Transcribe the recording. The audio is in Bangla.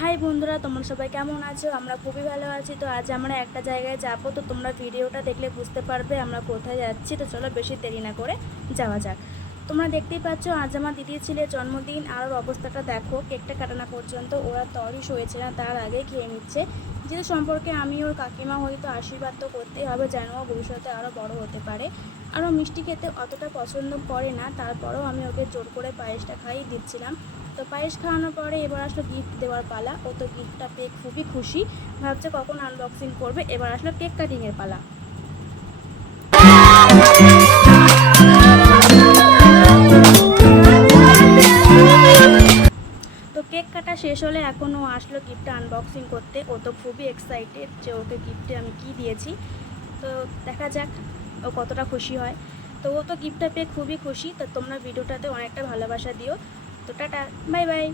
হাই বন্ধুরা, তোমরা সবাই কেমন আছো? আমরা খুবই ভালো আছি। তো আজ আমরা একটা জায়গায় যাবো, তো তোমরা ভিডিওটা দেখলে বুঝতে পারবে আমরা কোথায় যাচ্ছি। তো চলো বেশি দেরি না করে যাওয়া যাক। তোমরা দেখতেই পাচ্ছ আজ আমার দিদির ছেলের জন্মদিন। আর ওর অবস্থাটা দেখো, কেকটা কাটানো পর্যন্ত ওরা তরই সয়েছে না, তার আগেই খেয়ে নিচ্ছে। যেহেতু সম্পর্কে আমি ওর কাকিমা হয়তো আশীর্বাদ তো করতেই হবে, যেন ও ভবিষ্যতে আরও বড় হতে পারে। আর ও মিষ্টি খেতে অতটা পছন্দ করে না, তারপরেও আমি ওকে জোর করে পায়েসটা খাইয়ে দিচ্ছিলাম। তো পায়েস খাওয়ানোর পরে এবার আসলো গিফট দেওয়ার পালা। ও তো গিফটটা পেয়ে খুবই খুশি, ভাবছে কখন আনবক্সিং করবে। এবার আসলো কেক কাটিংয়ের পালা। তো কেক কাটা শেষ হলে এখন ও আসলো গিফটটা আনবক্সিং করতে। ও তো খুবই এক্সাইটেড যে ওকে গিফটে আমি কি দিয়েছি। তো দেখা যাক ও কতটা খুশি হয়। তো ও তো গিফটটা পেয়ে খুবই খুশি। তো তোমরা ভিডিওটাতে অনেকটা ভালোবাসা দিও। তো টাটা, বাই বাই।